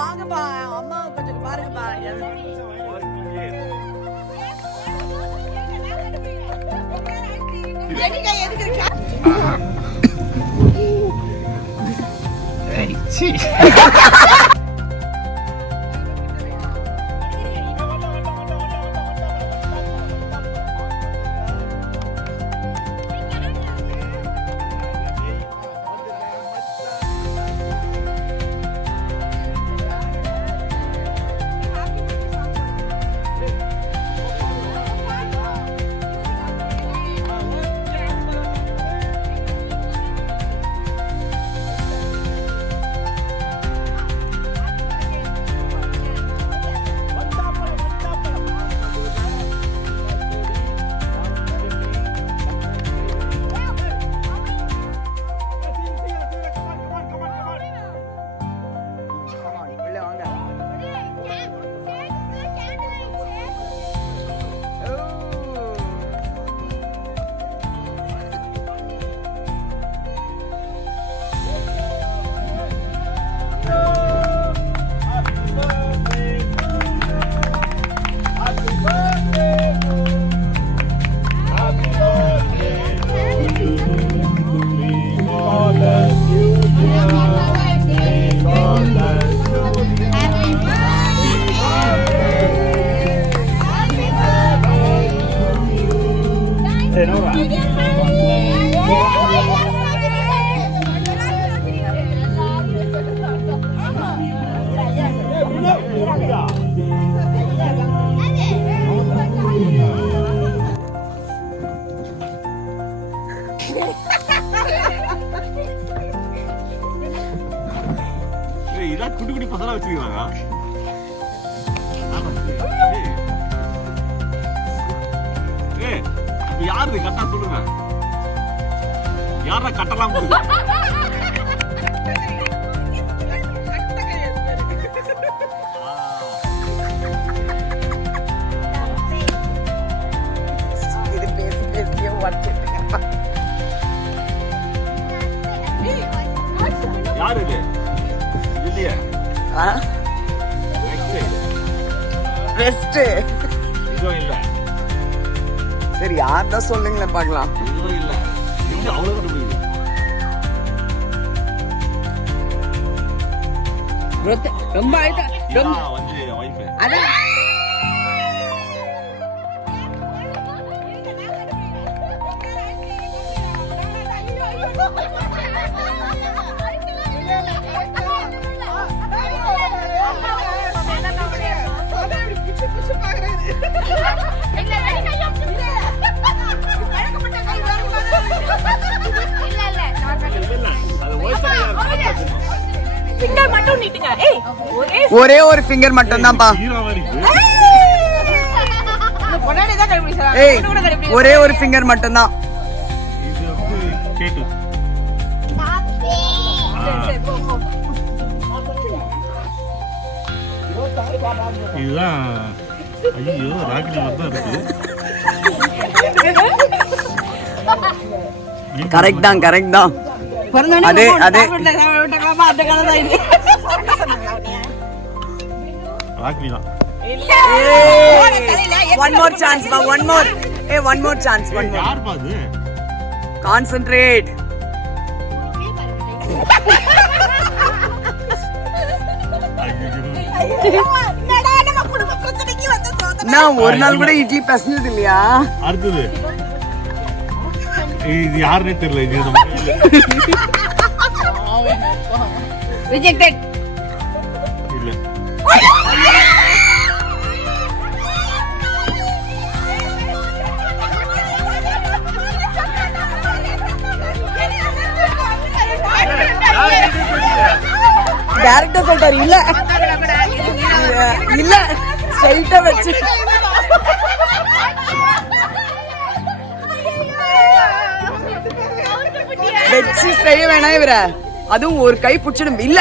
வாங்கப்பா அம்மா கொஞ்சம் பாருங்கப்பா. இதான் குட்டி குட்டி பசங்களா வச்சிருக்காங்க. யாரு கட்டா சொல்லுங்க, யாரா கட்டலாம் யாரு இது இல்லையா? பெஸ்ட் இதுவும் இல்ல. சரி யார் தான் சொல்லுங்களேன் பார்க்கலாம். இதுவும் இல்ல. இது அவ்வளவு முடியுது. ரொம்ப ஆயிட்டா ரொம்ப வந்து வைஃப் அதான் ஒரே ஒரு ஃபிங்கர் மட்டும் தான்ப்பா. ஒரே ஒரு ஃபிங்கர் மட்டும் தான். இதுதான். ஐயோ ராக்கெட் தான் இருக்கு. கரெக்ட் தான் கரெக்ட் தான். அதே அதே ராக்கெட் தான். one more chance ma, one more. Hey, one more chance, one more. யார் பாது? Concentrate. நான் ஒரு நாள் கூட இட்லி பசனது இல்லையா? அடுத்தது இது யாருன்னே தெரியல. இது ரிஜெக்டட் இல்ல. டைரக்டா சொல்றாரு. இல்ல இல்ல ஸ்ட்ரைட்டா வெச்சு வெச்சு செய்ய வேணாம் இவர. அதுவும் ஒரு கை புடிச்சிடும். இல்ல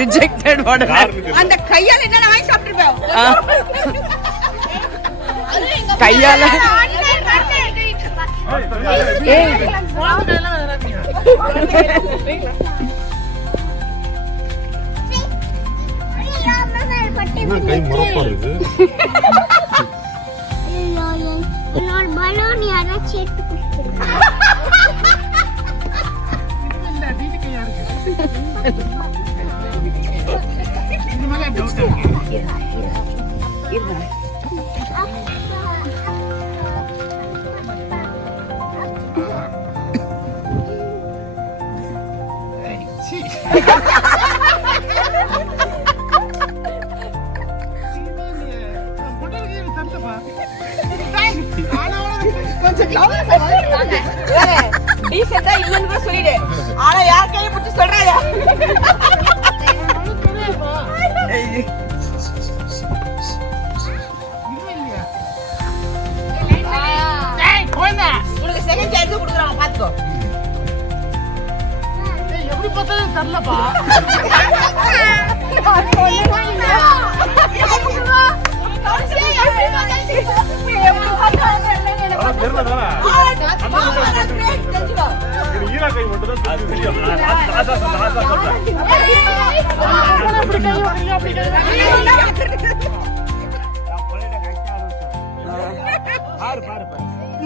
ரிஜெக்டட் உடனே அந்த கையால என்ன வாங்கி சாப்பிட்டுருப்பேன். கையால என்ன கை முறப்பா இருக்கு என்னோட பலூன் யாராச்சும் எடுத்து கொடுத்துருங்க. கொஞ்சம் டீசெண்டா இல்லன்னு கூட சொல்லிடு. ஆனா யார் கையை பிடிச்சி சொல்றாங்க? உனக்கு செகண்ட் சான்ஸ் கொடுக்குறாங்க, பாத்துக்கோ. எப்படி பார்த்தாலும் தரலப்பா. தெரியல தானே ஈரா கை மட்டும் தான் தெரியும்.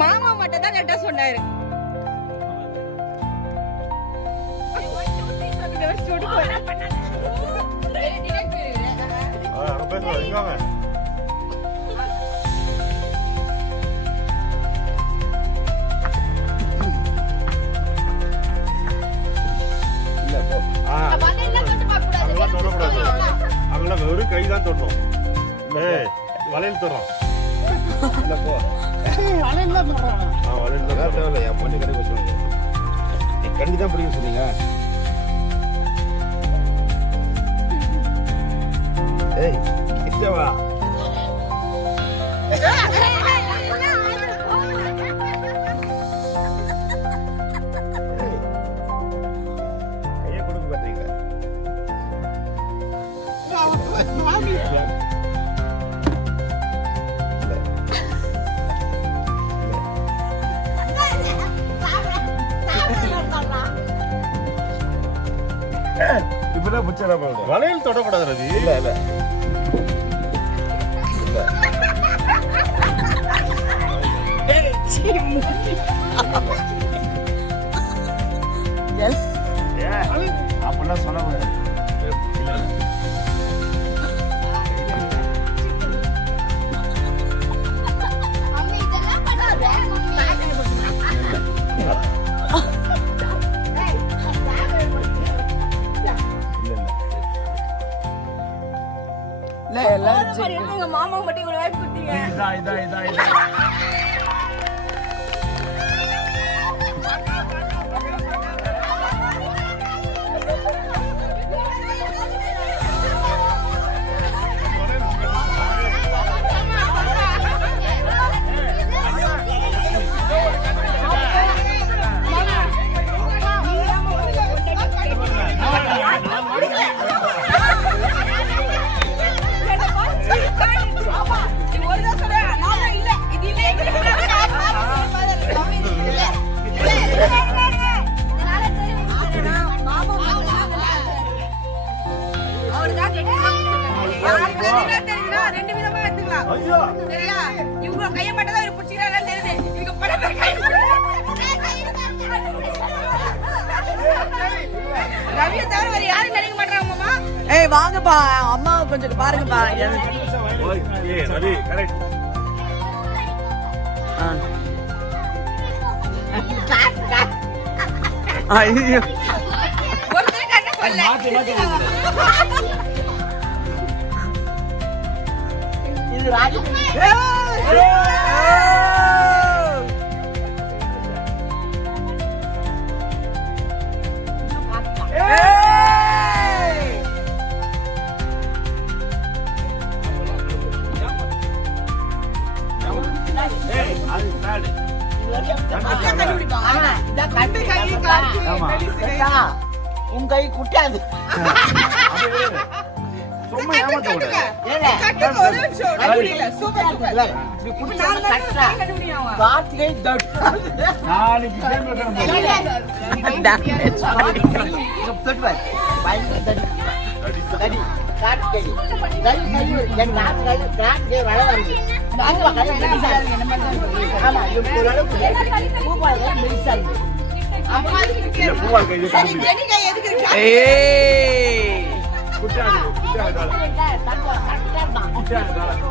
மாமா மட்டும் தான் கரெக்டா சொன்னாரு. அங்கெல்லாம் வெறும் கை தான் தொடணும். வளையல் தரோம். வளையல் தான் என் பொண்ணு கிடைக்க சொல்லுங்க. கண்டி தான் பிடிக்க சொன்னீங்க. ஏய் கிட்டவா கையை கொடுக்க பார்த்தீங்களா? இப்பதான் புச்சரா போகுது. வளையல் தொடக்கூடாது ரவி. இல்ல இல்ல அப்படிலாம் சொல்லக்கூடாது. இல்ல எல்லாரும் எங்க மாமா மட்டும் இவ்வளவு வாய்ப்பு கொடுத்தீங்க. இதா ரெண்டு விதமா எடுத்துக்கலாம். சரியா? இவங்க கையை மட்டும் தான் பிடிச்சிக்கிறாங்கன்னு தெரியுது. இவங்க பல பேர் கை ரவியை தவிர வேற யாரும் நினைக்க மாட்டாங்க மாமா. ஏய் வாங்கப்பா, அம்மா கொஞ்சம் பாருங்கப்பா. ரவி கரெக்ட். ஐயோ ஒருத்தர் கண்ண சொல்ல. இது ராஜு. உன் கை குட்டாது. சும்மா ஏமாத்த கூடாது. கார்த்திகை நாளைக்கு தட்டு கார்த்திகை என் கார்த்திகை வள வருது ஆமா இது ஓரளவுக்கு பூபால மெலிசா இருக்கு இல்ல பூவா கையில கண்டுபிடி ஜெனிகா எதுக்கு இருக்கு? குட்டியாங்க குட்டியாங்க கரெக்டா தான் குட்டியாங்க